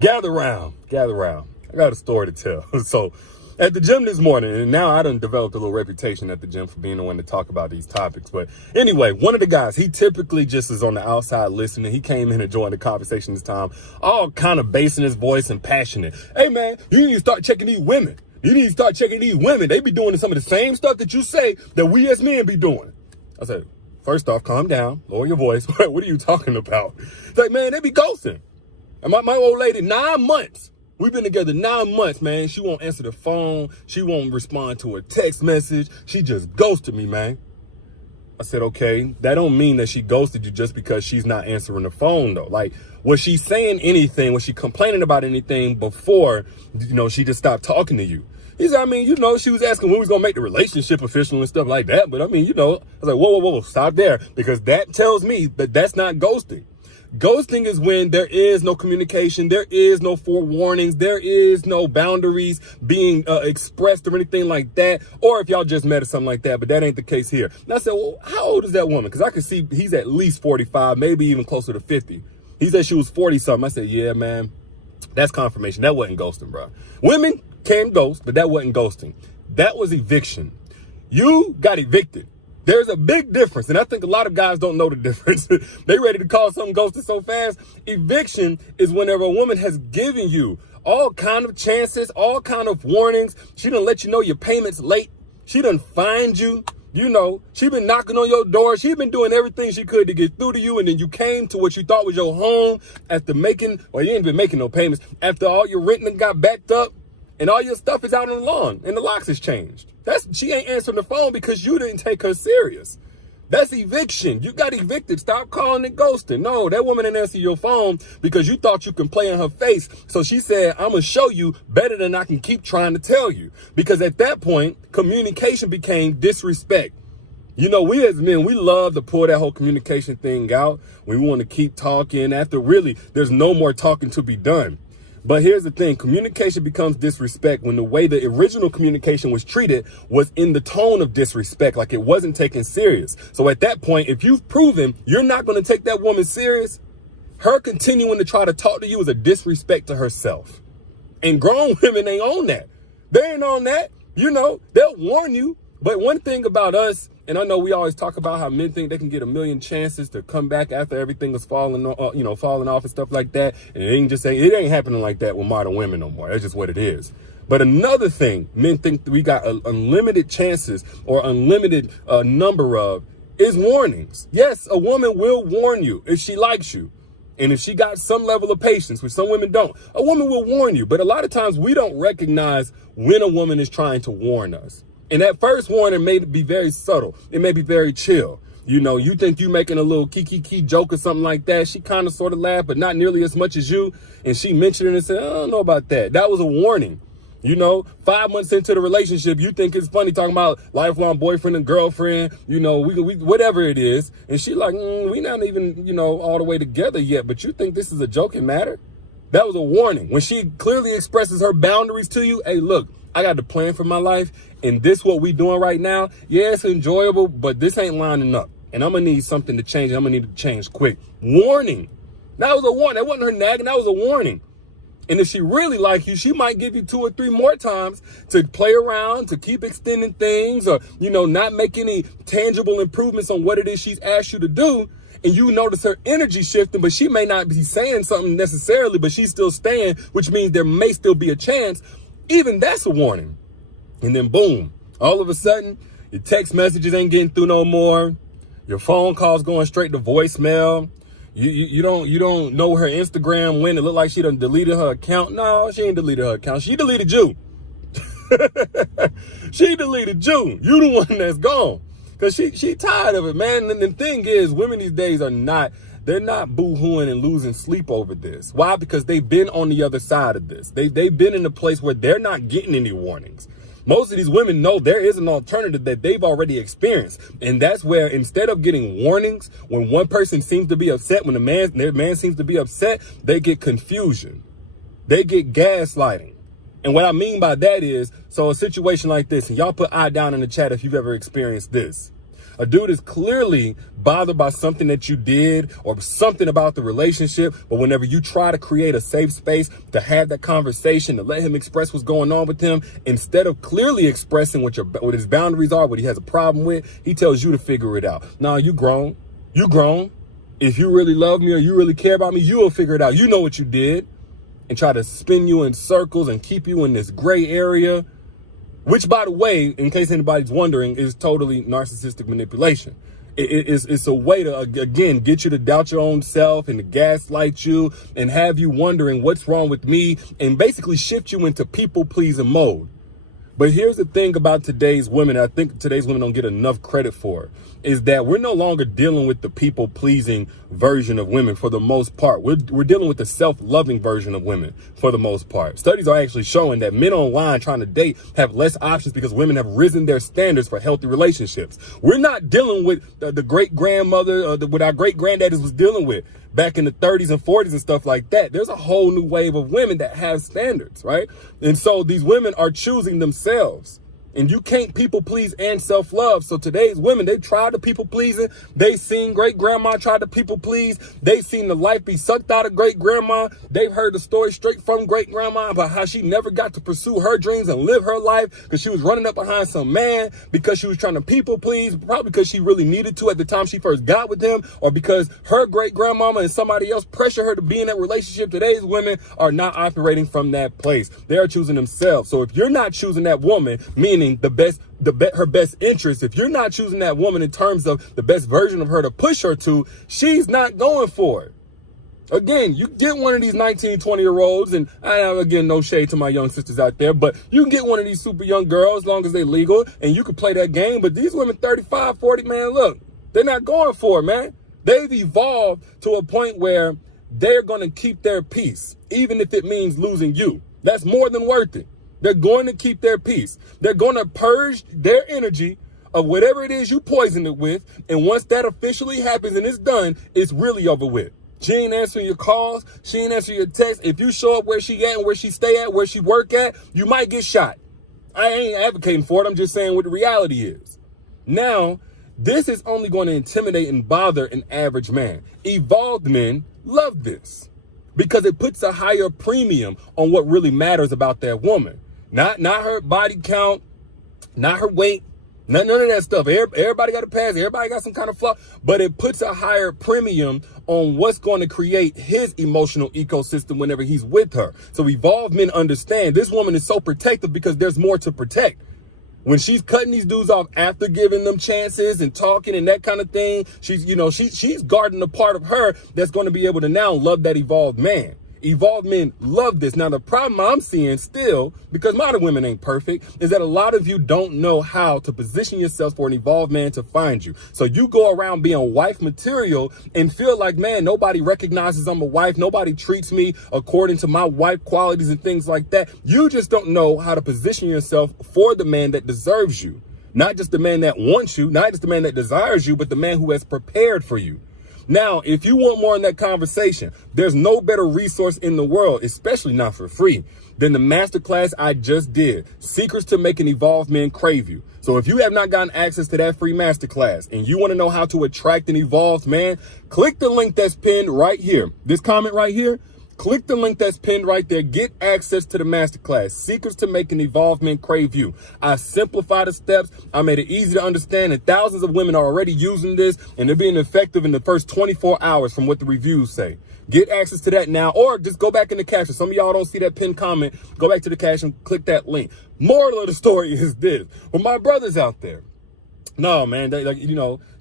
Gather round. I got a story to tell. So at the gym this morning, and now I done developed a little reputation at the gym for being the one to talk about these topics. But anyway, one of the guys, he typically just is on the outside listening. He came in and joined the conversation this time, all kind of bass in his voice and passionate. Hey man, you need to start checking these women. You need to start checking these women. They be doing some of the same stuff that you say that we as men be doing. I said, first off, calm down, lower your voice. What are you talking about? It's like, man, they be ghosting. And my old lady, 9 months. We've been together 9 months, man. She won't answer the phone. She won't respond to a text message. She just ghosted me, man. I said, okay, that don't mean that she ghosted you just because she's not answering the phone, though. Like, was she saying anything? Was she complaining about anything before, she just stopped talking to you? He said, she was asking when we was going to make the relationship official and stuff like that. But I was like, whoa, stop there. Because that tells me that that's not ghosting. Ghosting is when there is no communication, there is no forewarnings, there is no boundaries being expressed or anything like that, or if y'all just met or something like that, but that ain't the case here. And I said, well, how old is that woman? Because I could see he's at least 45, maybe even closer to 50. He said she was 40-something. I said, yeah, man, that's confirmation. That wasn't ghosting, bro. Women can ghost, but that wasn't ghosting. That was eviction. You got evicted. There's a big difference, and I think a lot of guys don't know the difference. They ready to call something ghosted so fast. Eviction is whenever a woman has given you all kind of chances, all kind of warnings. She done let you know your payment's late. She done find you. She been knocking on your door. She been doing everything she could to get through to you, and then you came to what you thought was your home after you ain't been making no payments. After all your rent got backed up, and all your stuff is out on the lawn, and the locks is changed. She ain't answering the phone because you didn't take her serious. That's eviction. You got evicted. Stop calling it ghosting. No, that woman didn't answer your phone because you thought you can play in her face. So she said, I'm going to show you better than I can keep trying to tell you. Because at that point, communication became disrespect. We as men, we love to pull that whole communication thing out. We want to keep talking after really there's no more talking to be done. But here's the thing, communication becomes disrespect when the way the original communication was treated was in the tone of disrespect, like it wasn't taken serious. So at that point, if you've proven you're not going to take that woman serious, her continuing to try to talk to you is a disrespect to herself. And grown women ain't on that. They ain't on that. They'll warn you. But one thing about us, and I know we always talk about how men think they can get a million chances to come back after everything is falling off and stuff like that. And it ain't happening like that with modern women no more. That's just what it is. But another thing men think we got unlimited chances or unlimited number of is warnings. Yes, a woman will warn you if she likes you. And if she got some level of patience, which some women don't, a woman will warn you. But a lot of times we don't recognize when a woman is trying to warn us. And that first warning may be very subtle. It may be very chill. You think you making a little kiki joke or something like that. She kind of sort of laughed, but not nearly as much as you. And she mentioned it and said, I don't know about that. That was a warning. 5 months into the relationship, you think it's funny talking about lifelong boyfriend and girlfriend, we whatever it is. And she like, we not even, all the way together yet. But you think this is a joking matter? That was a warning. When she clearly expresses her boundaries to you, hey, look, I got the plan for my life, and this what we doing right now. Yeah, it's enjoyable, but this ain't lining up. And I'm going to need something to change. I'm going to need to change quick. Warning. That was a warning. That wasn't her nagging. That was a warning. And if she really like you, she might give you 2 or 3 more times to play around, to keep extending things or, not make any tangible improvements on what it is she's asked you to do. And you notice her energy shifting, but she may not be saying something necessarily, but she's still staying, which means there may still be a chance. Even that's a warning. And then boom, all of a sudden, your text messages ain't getting through no more. Your phone calls going straight to voicemail. You don't know her Instagram when it looked like she done deleted her account. No, she ain't deleted her account. She deleted you. She deleted you. You the one that's gone. Cause she tired of it, man. And the thing is, women these days they're not boo-hooing and losing sleep over this. Why? Because they've been on the other side of this. They've been in a place where they're not getting any warnings. Most of these women know there is an alternative that they've already experienced. And that's where instead of getting warnings, when one person seems to be upset, when their man seems to be upset, they get confusion. They get gaslighting. And what I mean by that is, so a situation like this, and y'all put I down in the chat if you've ever experienced this. A dude is clearly bothered by something that you did or something about the relationship, but whenever you try to create a safe space to have that conversation, to let him express what's going on with him, instead of clearly expressing what his boundaries are, what he has a problem with, he tells you to figure it out. Now, you grown. You grown. If you really love me or you really care about me, you will figure it out. You know what you did. And try to spin you in circles and keep you in this gray area, which, by the way, in case anybody's wondering, is totally narcissistic manipulation. It's a way to, again, get you to doubt your own self and to gaslight you and have you wondering what's wrong with me and basically shift you into people-pleasing mode. But here's the thing about today's women, I think today's women don't get enough credit for, is that we're no longer dealing with the people-pleasing version of women for the most part. We're dealing with the self-loving version of women for the most part. Studies are actually showing that men online trying to date have less options because women have risen their standards for healthy relationships. We're not dealing with the great-grandmother, what our great-granddaddies was dealing with back in the 30s and 40s and stuff like that. There's a whole new wave of women that have standards, right? And so these women are choosing themselves. And you can't people please and self-love. So today's women, they tried to people pleasing. They seen great grandma try to people please. They seen the life be sucked out of great grandma. They've heard the story straight from great grandma about how she never got to pursue her dreams and live her life because she was running up behind some man because she was trying to people please, probably because she really needed to at the time she first got with him, or because her great grandmama and somebody else pressured her to be in that relationship. Today's women are not operating from that place. They are choosing themselves. So if you're not choosing that woman, meaning her best interest, if you're not choosing that woman in terms of the best version of her to push her to, she's not going for it. Again, you get one of these 19, 20-year-olds, and again, no shade to my young sisters out there, but you can get one of these super young girls as long as they're legal, and you can play that game. But these women 35, 40, man, look, they're not going for it, man. They've evolved to a point where they're going to keep their peace, even if it means losing you. That's more than worth it. They're going to keep their peace. They're going to purge their energy of whatever it is you poisoned it with. And once that officially happens and it's done, it's really over with. She ain't answering your calls. She ain't answering your texts. If you show up where she at and where she stay at, where she work at, you might get shot. I ain't advocating for it. I'm just saying what the reality is. Now, this is only going to intimidate and bother an average man. Evolved men love this because it puts a higher premium on what really matters about that woman. Not her body count, not her weight, none of that stuff. Everybody got a pass. Everybody got some kind of flaw, but it puts a higher premium on what's going to create his emotional ecosystem whenever he's with her. So evolved men understand this woman is so protective because there's more to protect. When she's cutting these dudes off after giving them chances and talking and that kind of thing, she's guarding the part of her that's going to be able to now love that evolved man. Evolved men love this. Now, the problem I'm seeing still, because modern women ain't perfect, is that a lot of you don't know how to position yourself for an evolved man to find you. So you go around being wife material and feel like, man, nobody recognizes I'm a wife. Nobody treats me according to my wife qualities and things like that. You just don't know how to position yourself for the man that deserves you. Not just the man that wants you, not just the man that desires you, but the man who has prepared for you. Now, if you want more in that conversation, there's no better resource in the world, especially not for free, than the masterclass I just did, Secrets to Making Evolved Men Crave You. So if you have not gotten access to that free masterclass and you want to know how to attract an evolved man, click the link that's pinned right here. This comment right here, click the link that's pinned right there. Get access to the masterclass, Secrets to Making Evolved Men Crave You. I simplified the steps. I made it easy to understand, and thousands of women are already using this, and they're being effective in the first 24 hours from what the reviews say. Get access to that now, or just go back in the caption. Some of y'all don't see that pinned comment. Go back to the caption, click that link. Moral of the story is this. For my brothers out there, no, man,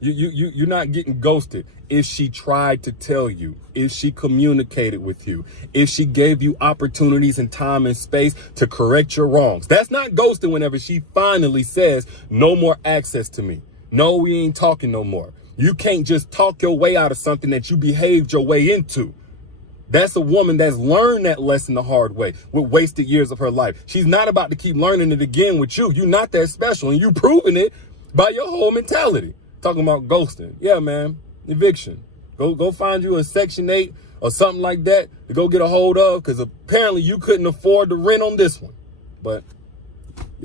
you're not getting ghosted. If she tried to tell you, if she communicated with you, if she gave you opportunities and time and space to correct your wrongs. That's not ghosting whenever she finally says, no more access to me. No, we ain't talking no more. You can't just talk your way out of something that you behaved your way into. That's a woman that's learned that lesson the hard way with wasted years of her life. She's not about to keep learning it again with you. You're not that special, and you proving it by your whole mentality. Talking about ghosting. Yeah, man. Eviction. Go find you a Section 8 or something like that to go get a hold of, because apparently you couldn't afford the rent on this one. But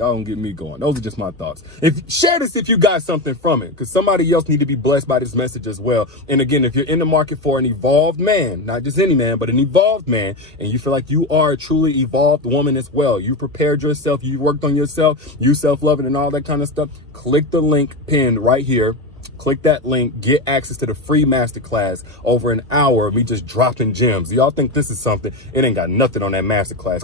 Y'all don't get me going. Those are just my thoughts. Share this if you got something from it, because somebody else need to be blessed by this message as well. And again, if you're in the market for an evolved man, not just any man, but an evolved man, and you feel like you are a truly evolved woman as well, you prepared yourself, you worked on yourself, you self-loving and all that kind of stuff, click the link pinned right here. Click that link, get access to the free masterclass, over an hour of me just dropping gems. Y'all think this is something? It ain't got nothing on that masterclass.